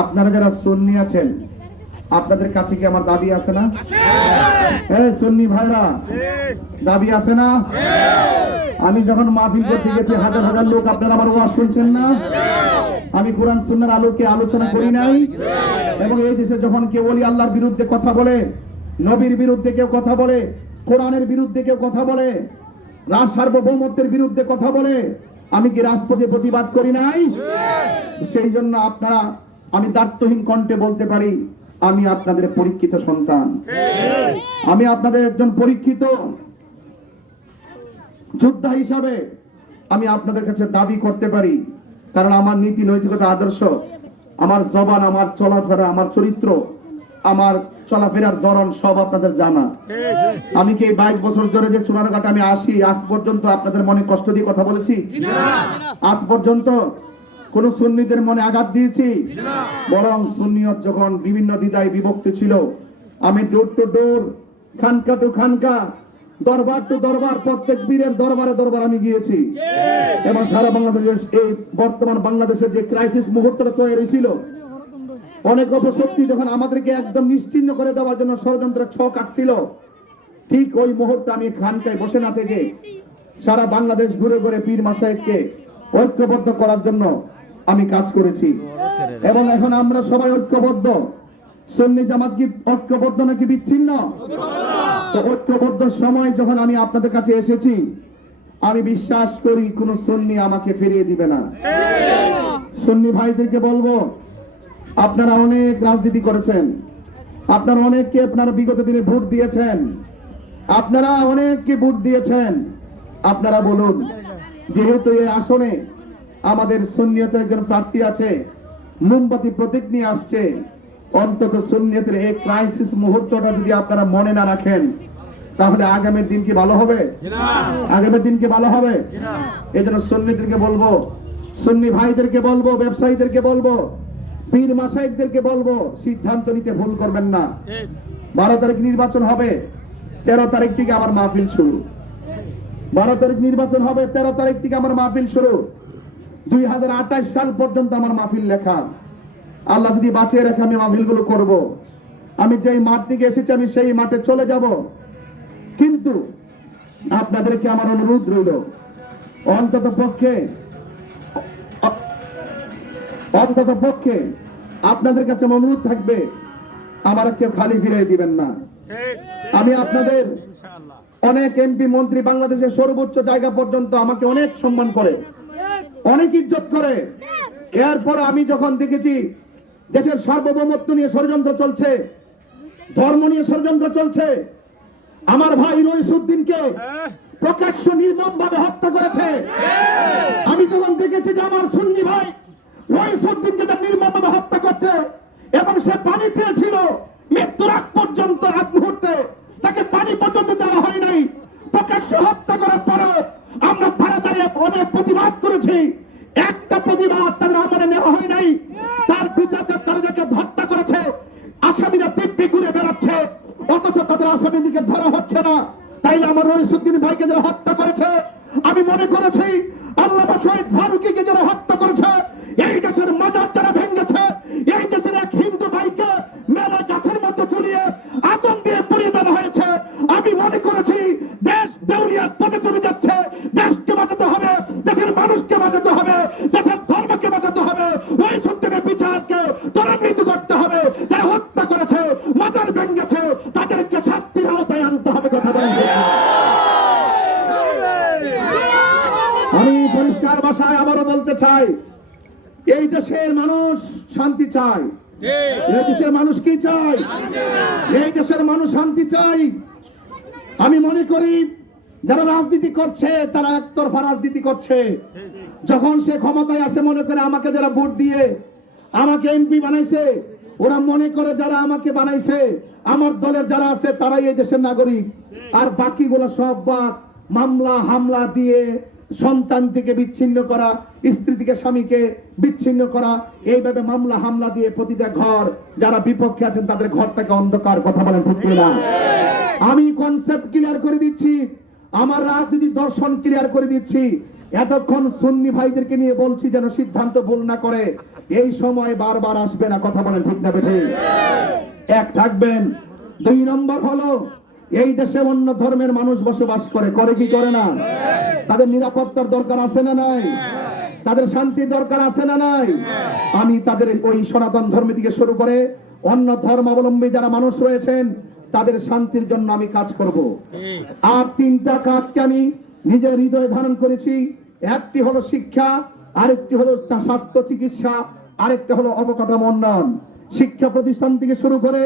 আপনারা যারা সুন্নি আছেন, আপনাদের কাছে কি আমার দাবি আছে না? হ্যাঁ সুন্নি ভাইরা, দাবি আছে না? আমি যখন মাহফিল করতে গেছি হাজার হাজার লোক, আপনারা আমার ওয়াজ শুনছেন না? আমি কোরআন সুন্নাহর আলোকে আলোচনা করি নাই? এবং এই দেশে যখন কেউ ওলি আল্লাহর বিরুদ্ধে কথা বলে, নবীর বিরুদ্ধে কেউ কথা বলে, কোরআনের বিরুদ্ধে কেউ কথা বলে, রাজ সার্বভৌমত্বের বিরুদ্ধে কথা বলে, আমি কি রাজপথে প্রতিবাদ করি নাই? সেই জন্য আপনারা, আমি দায়িত্বহীন কণ্ঠে বলতে পারি, আমি আপনাদের পরীক্ষিত সন্তান, আমি আপনাদের একজন পরীক্ষিত যোদ্ধা হিসাবে আমি আপনাদের কাছে দাবি করতে পারি। কারণ আমার নীতি নৈতিকতা আদর্শ, আমার জবান, আমার চলাফেরা, আমার চরিত্র, আমার চলাফেরার ধরন সব আপনাদের জানা। আমি কি 22 বছর ধরে যে চুনারঘাটে আমি আসি, আজ পর্যন্ত আপনাদের মনে কষ্ট দিয়ে কথা বলেছি? আজ পর্যন্ত কোন সুন্নিদের মনে আঘাত দিয়েছি? বরং সুন্নিয়ত যখন বিভিন্ন দ্বিধায় বিভক্ত ছিল, আমি ডোর টু ডোর, খানকা টু খানকা, দরবার টু দরবার, প্রত্যেক পীরের দরবারে দরবার আমি গিয়েছি। এবং সারা বাংলাদেশের এই বর্তমান বাংলাদেশের যে ক্রাইসিস মুহূর্তটা তৈরি ছিল, অনেক অপশক্তি যখন আমাদেরকে একদম নিশ্চিহ্ন করে দেওয়ার জন্য ষড়যন্ত্রের ছক আঁকছিল, ঠিক ওই মুহূর্তে আমি খানকায় বসে না থেকে সারা বাংলাদেশ ঘুরে ঘুরে পীর মাশায়েখকে ঐক্যবদ্ধ করার জন্য আমি কাজ করেছি। এবং এখন আমরা সবাই ঐক্যবদ্ধ। সুন্নি জামাত কি ঐক্যবদ্ধ নাকি বিচ্ছিন্ন? তো ঐক্যবদ্ধ সময় যখন আমি আপনাদের কাছে এসেছি, আমি বিশ্বাস করি কোন সুন্নি আমাকে ফিরিয়ে দিবে না। সুন্নি ভাইদেরকে বলবো, আপনারা অনেক রাজনীতি করেছেন, আপনারা অনেককে আপনারা বিগত দিনে ভোট দিয়েছেন, আপনারা অনেককে ভোট দিয়েছেন। আপনারা বলুন, যেহেতু এই আসনে আমাদের সুন্নিয়তের একজন প্রার্থী আছে, মোমবাতি প্রতীক নিয়ে আসছে, অন্তত সুন্নিয়তের এই ক্রাইসিস মুহূর্তটা যদি আপনারা মনে না রাখেন, তাহলে আগামীর দিন কি ভালো হবে? আগামীর দিন কি ভালো হবে? এই জন্য সুন্নিদেরকে বলবো, সুন্নি ভাইদেরকে বলবো, ব্যবসায়ীদেরকে বলবো, পীর মাশায়েখদেরকে বলবো, সিদ্ধান্ত নিতে ভুল করবেন না। 12 তারিখ নির্বাচন হবে, 13 তারিখ থেকে আমার মাহফিল শুরু। 12 তারিখ নির্বাচন হবে, 13 তারিখ থেকে আমার মাহফিল শুরু। 2028 সাল পর্যন্ত আমার মাহফিল লেখা। আল্লাহ যদি বাঁচিয়ে রাখে আমি মাহফিলগুলো করব। আমি যেই মাঠ থেকে এসেছি আমি সেই মাঠে চলে যাব। কিন্তু আপনাদেরকে আমার অনুরোধ রইল, অন্তত পক্ষে আপনাদের কাছে অনুরোধ থাকবে, আমার কেউ খালি ফিরিয়ে দিবেন না। আমি আপনাদের অনেক এমপি মন্ত্রী বাংলাদেশের সর্বোচ্চ জায়গা পর্যন্ত আমাকে অনেক সম্মান করে, অনেক ইজ্জত করে। এরপর আমি যখন দেখেছি দেশের সার্বভৌমত্ব নিয়ে ষড়যন্ত্র চলছে, ধর্ম নিয়ে ষড়যন্ত্র চলছে, আমার ভাই রইসউদ্দিনকে প্রকাশ্য নির্মম ভাবে হত্যা করেছে, আমি যখন দেখেছি যে আমার সুন্নি ভাই রইসউদ্দিনকে তার নির্মম ভাবে হত্যা করছে এবং সে পানি চেয়েছিল মৃত্যুর আগ পর্যন্ত, আগ মুহূর্তে তাকে পানি পর্যন্ত দেওয়া হয় নাই, প্রকাশ্য হত্যা করার পরে আমরা তাড়াতাড়ি অনেক প্রতিবাদ করেছি, একটা প্রতিবাদ তাদের আমলে নেওয়া হয় নাই। তার বিচার তারা যাকে হত্যা করেছে, আসামিরা দিব্যি ঘুরে বেড়াচ্ছে, অথচ তাদের আসামিদেরকে ধরা হচ্ছে না। তাই আমার রইসউদ্দিন ভাইকে যারা হত্যা করেছে, আমি মনে করেছি আল্লামা শহীদ ফারুকীকে যারা হত্যা করেছে, এই দেশের মাজার যারা ভেঙেছে, এই দেশের এক হিন্দু ভাইকে মেরে গাছের মতো ঝুলিয়ে আগুন দিয়ে পুড়িয়ে দেওয়া হয়েছে, আমি মনে করেছি দেশ দেউলিয়ার পথে চলে যাচ্ছে, দেশকে বাঁচাতে হবে, দেশের মানুষকে বাঁচাতে হবে, দেশের ধর্মকে বাঁচাতে হবে, রইসউদ্দিনের বিচারকে ত্বরান্বিত করতে হবে। যারা হত্যা করেছে, মাজার ভেঙেছে, তাদেরকে শাস্তির আওতায় আনতে হবে। কথা বলেন। আমি পরিষ্কার ভাষায় আবারও বলতে চাই, এই দেশের মানুষ শান্তি চায়। এই দেশের মানুষ কি চায়? এই দেশের মানুষ শান্তি চায়। আমি মনে করি যারা রাজনীতি করছে তারা একতরফা রাজনীতি করছে। যখন সে ক্ষমতায় আসে মনে করে আমাকে যারা ভোট দিয়ে আমাকে এমপি বানাইছে, ওরা মনে করে যারা আমাকে বানাইছে আমার দলের যারা আছে তারাই এই দেশের নাগরিক, আর বাকিগুলো সব বাদ মামলা হামলা দিয়ে সন্তান থেকে বিচ্ছিন্ন করা, স্ত্রী থেকে স্বামীকে বিচ্ছিন্ন করা, এইভাবে মামলা হামলা দিয়ে প্রতিটা ঘর যারা বিপক্ষে আছেন তাদের ঘর থেকে অন্ধকার। কথা বলেন ঠিক না? আমি কনসেপ্ট ক্লিয়ার করে দিচ্ছি, আমার রাজনীতি দর্শন ক্লিয়ার করে দিচ্ছি। এতক্ষণ সুন্নি ভাইদেরকে নিয়ে বলছি যেন সিদ্ধান্ত ভুল না করে, এই সময় বারবার আসবে না, কথা বলেন ঠিক না বেঠে? এক থাকবেন। 2 নম্বর হলো, এই দেশে অন্য ধর্মের মানুষ বসবাস করে, করে কি করে না? তাদের নিরাপত্তার দরকার আছে না নাই? তাদের শান্তির দরকার আছে না নাই? আমি তাদের ওই সনাতন ধর্ম থেকে শুরু করে অন্য ধর্মাবলম্বী যারা মানুষ রয়েছেন তাদের শান্তির জন্য আমি কাজ করব। আর 3টা কাজকে আমি নিজের হৃদয়ে ধারণ করেছি। একটি হলো শিক্ষা, আরেকটি হলো স্বাস্থ্য চিকিৎসা, আরেকটা হলো অবকাঠামো উন্নয়ন। শিক্ষা প্রতিষ্ঠান থেকে শুরু করে